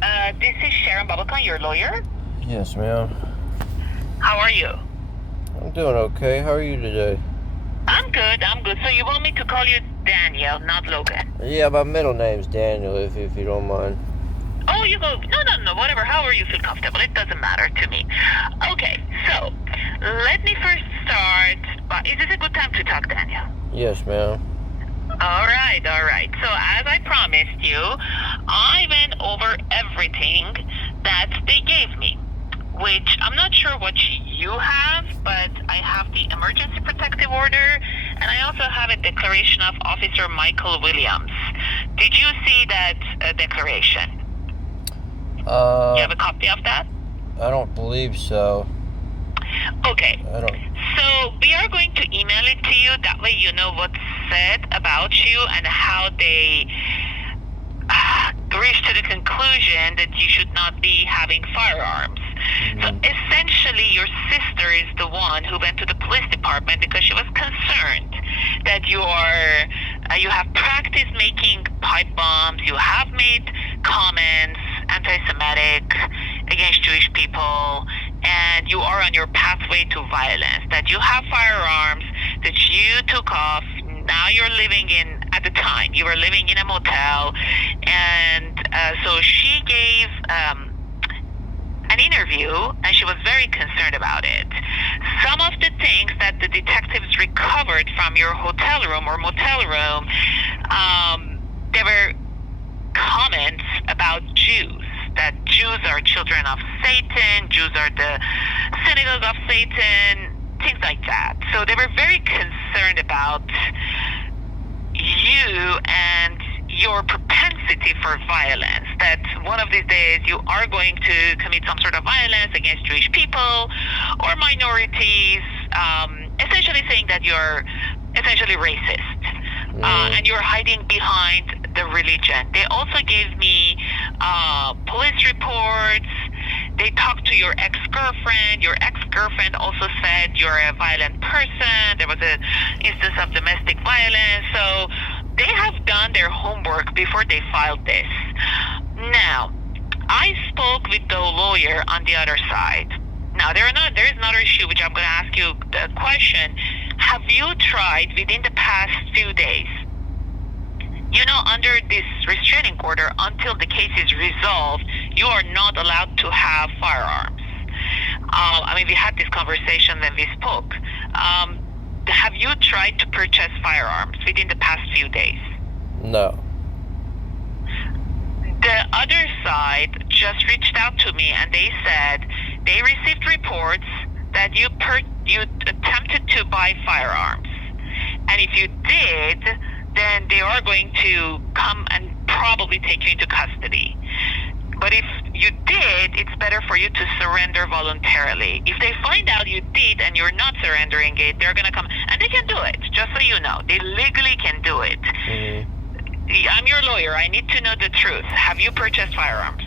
This is Sharon Babakan, your lawyer. Yes, ma'am. How are you? I'm doing okay. How are you today? I'm good. So you want me to call you Daniel, not Logan? Yeah, my middle name's Daniel, if you don't mind. Oh, you go. No, whatever. However you feel comfortable. It doesn't matter to me. Okay, so let me first start. Is this a good time to talk, Daniel? Yes, ma'am. All right. So as I promised you, I went over everything that they gave me, which I'm not sure what you have, but I have the emergency protective order, and I also have a declaration of Officer Michael Williams. Did you see that declaration? You have a copy of that? I don't believe so. Okay. I don't. So we are going to email it to you. That way you know what's said about you and how they reached to the conclusion that you should not be having firearms. So essentially, your sister is the one who went to the police department because she was concerned that you have practiced making pipe bombs, you have made comments anti-Semitic against Jewish people, and you are on your pathway to violence, that you have firearms, that you took off. Now you're living at the time, you were living in a motel, and so she gave an interview, and she was very concerned about it. Some of the things that the detectives recovered from your hotel room or motel room, there were comments about Jews, that Jews are children of Satan, Jews are the synagogue of Satan, things like that. So they were very concerned about you and your propensity for violence, that one of these days you are going to commit some sort of violence against Jewish people or minorities, essentially saying that you're essentially racist, and you're hiding behind the religion. They also gave me police reports. They talked to your ex-girlfriend. Your ex-girlfriend also said you're a violent person. There was an instance of domestic violence. So they have done their homework before they filed this. Now, I spoke with the lawyer on the other side. Now, there is another issue which I'm going to ask you the question. Have you tried within the past few days, under this restraining order, until the case is resolved, you are not allowed to have firearms? We had this conversation when we spoke. Have you tried to purchase firearms within the past few days? No. The other side just reached out to me, and they said they received reports that you attempted to buy firearms. And if you did, then they are going to come and probably take you into custody. But if you did, it's better for you to surrender voluntarily. If they find out you did and you're not surrendering it, they're going to come, and they can do it, just so you know. They legally can do it. I'm your lawyer. I need to know the truth. Have you purchased firearms?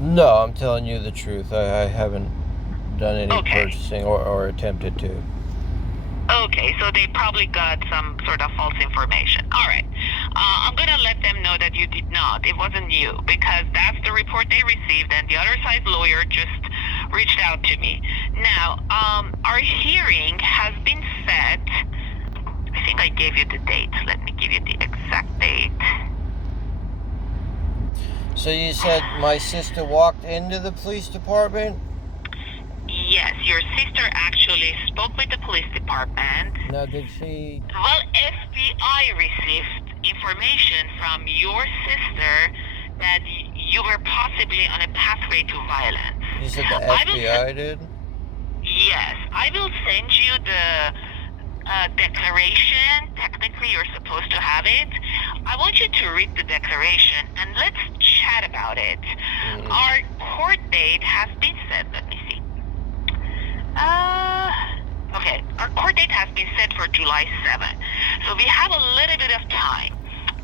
No, I'm telling you the truth. I haven't done any purchasing or attempted to. Okay, so they probably got some sort of false information. All right. I'm going to let them know that you did not. It wasn't you, because that's the report they received, and the other side's lawyer just reached out to me. Now, our hearing has been set. I think I gave you the date. Let me give you the exact date. So you said my sister walked into the police department? Yes, your sister actually spoke with the police department. Now, did she? Well, FBI received information from your sister that you were possibly on a pathway to violence. You said the FBI did? Yes. I will send you the declaration. Technically, you're supposed to have it. I want you to read the declaration, and let's chat about it. Our court date has been set. Let me see. Okay, our court date has been set for July 7th. So we have a little bit of time.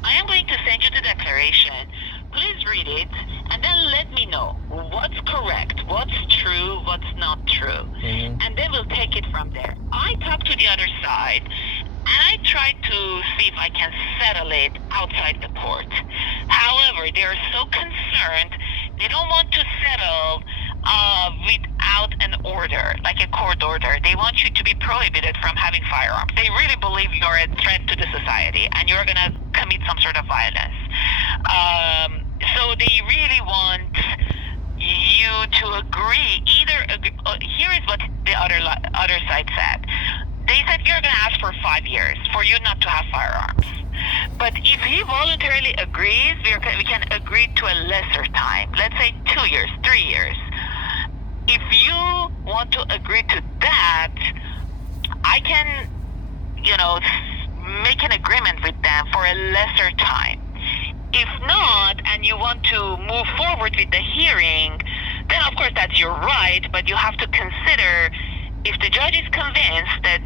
I am going to send you the declaration. Please read it, and then let me know what's correct, what's true, what's not true. And then we'll take it from there. I talked to the other side, and I tried to see if I can settle it outside the court. However, they are so concerned They don't want to settle without an order, like a court order. They want you to be prohibited from having firearms. They really believe you're a threat to the society and you're going to commit some sort of violence. So they really want you to agree. Here is what the other side said. They said you're going to ask for 5 years for you not to have firearms. But if he voluntarily agrees, we can agree to a lesser time. Let's say 2 years, 3 years. If you want to agree to that, I can, make an agreement with them for a lesser time. If not, and you want to move forward with the hearing, then of course that's your right, but you have to consider if the judge is convinced that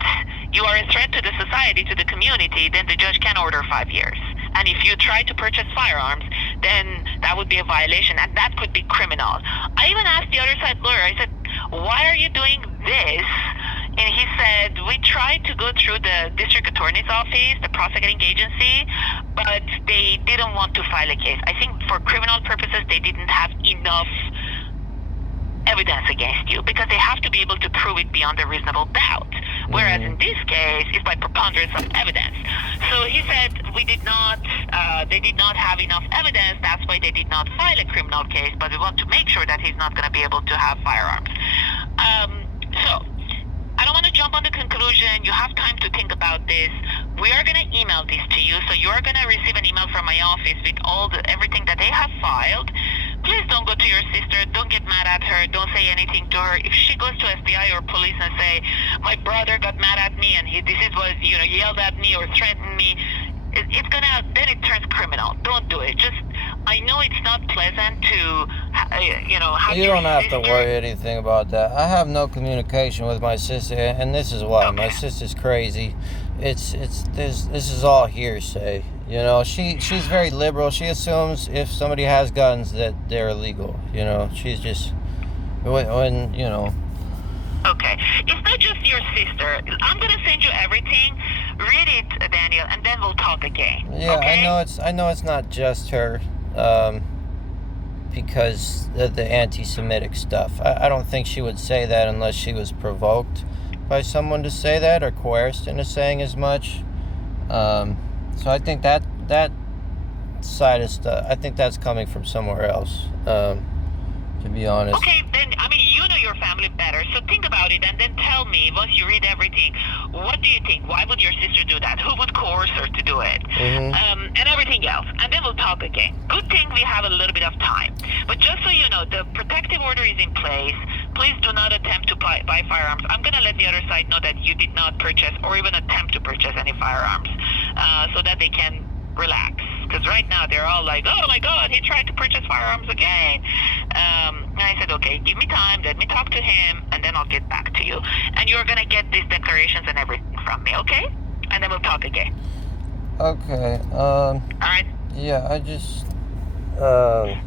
you are a threat to the society, to the community, then the judge can order 5 years. And if you try to purchase firearms, then that would be a violation, and that could be criminal. I even asked the other side lawyer, I said, why are you doing this? And he said, we tried to go through the district attorney's office, the prosecuting agency, but they didn't want to file a case. I think for criminal purposes, they didn't have enough evidence against you because they have to be able to prove it beyond a reasonable doubt. Whereas in this case, it's by preponderance of evidence. So he said they did not have enough evidence. That's why they did not file a criminal case. But we want to make sure that he's not going to be able to have firearms. So I don't want to jump on the conclusion. You have time to think about this. We are going to email this to you. So you are going to receive an email from my office with everything that they have filed. Please don't go to your sister. Don't get mad at her. Don't say anything to her. If she goes to FBI or police and say, my brother got mad at me and yelled at me or threatened me, then it turns criminal. Don't do it. I know it's not pleasant to, have You don't have to worry anything about that. I have no communication with my sister, and this is why. Okay. My sister's crazy. This is all hearsay. She's very liberal. She assumes if somebody has guns that they're illegal. She's just when. Okay, it's not just your sister. I'm gonna send you everything. Read it, Daniel, and then we'll talk again. Yeah, okay? I know it's not just her. Because of the anti-Semitic stuff. I don't think she would say that unless she was provoked by someone to say that or coerced into saying as much. So I think that side of stuff, I think that's coming from somewhere else, to be honest. Okay, then, you know your family better, so think about it and then tell me, once you read everything, what do you think? Why would your sister do that? Who would coerce her to do it? And everything else. And then we'll talk again. Good thing we have a little bit of time. But just so you know, the protective order is in place. Please do not attempt to buy firearms. I'm going to let the other side know that you did not purchase or even attempt to purchase any firearms so that they can relax. Because right now they're all like, oh my God, he tried to purchase firearms again. And I said, okay, give me time, let me talk to him, and then I'll get back to you. And you're going to get these declarations and everything from me, okay? And then we'll talk again. Okay. All right. Yeah, I just, I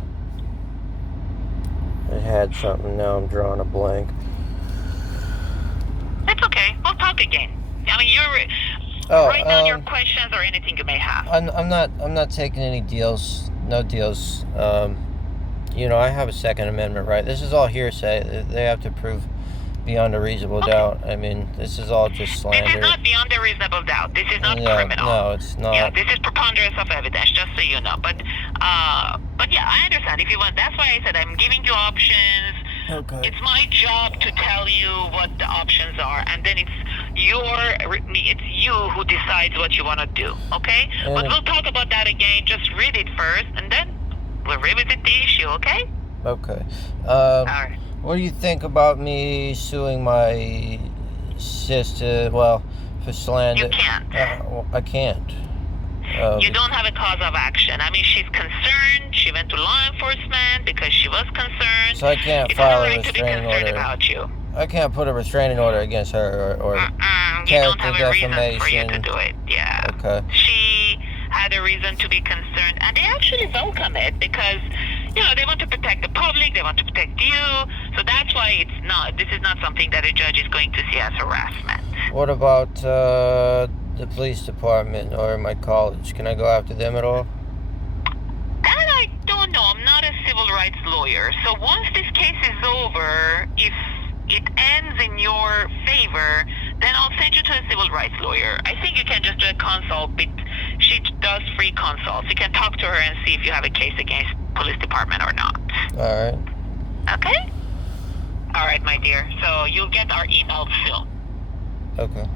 had something, now I'm drawing a blank. It's okay, we'll talk again. You're... write down your questions or anything you may have. I'm not taking any deals. No deals. I have a Second Amendment right. This is all hearsay. They have to prove beyond a reasonable doubt. This is all just slander. This is not beyond a reasonable doubt. This is not criminal. No, it's not. Yeah, this is preponderance of evidence, just so you know. But yeah, I understand. If you want, that's why I said I'm giving you options. Okay. It's my job to tell you what the options are, and then it's you who decides what you want to do, okay? But we'll talk about that again. Just read it first, and then we'll revisit the issue, okay? Okay. All right. What do you think about me suing my sister, for slander? You can't. I can't. You don't have a cause of action. She's concerned. She went to law enforcement because she was concerned. So I can't file a restraining order. It's her right to be concerned about you. I can't put a restraining order against her or you don't have a defamation. reason for you to do it. Yeah. Okay. She had a reason to be concerned, and they actually welcome it because they want to protect the public. They want to protect you. So that's why this is not something that a judge is going to see as harassment. What about the police department or my college? Can I go after them at all? That I don't know. I'm not a civil rights lawyer. lawyer. So once this case is over, if it ends in your favor, then I'll send you to a civil rights lawyer. I think you can just do a consult. She does free consults. You can talk to her and see if you have a case against police department or not. All right. Okay? All right, my dear. So you'll get our email soon. Okay.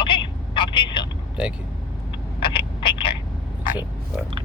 Okay. Talk to you soon. Thank you. Okay. Take care. Bye. Sure. Bye.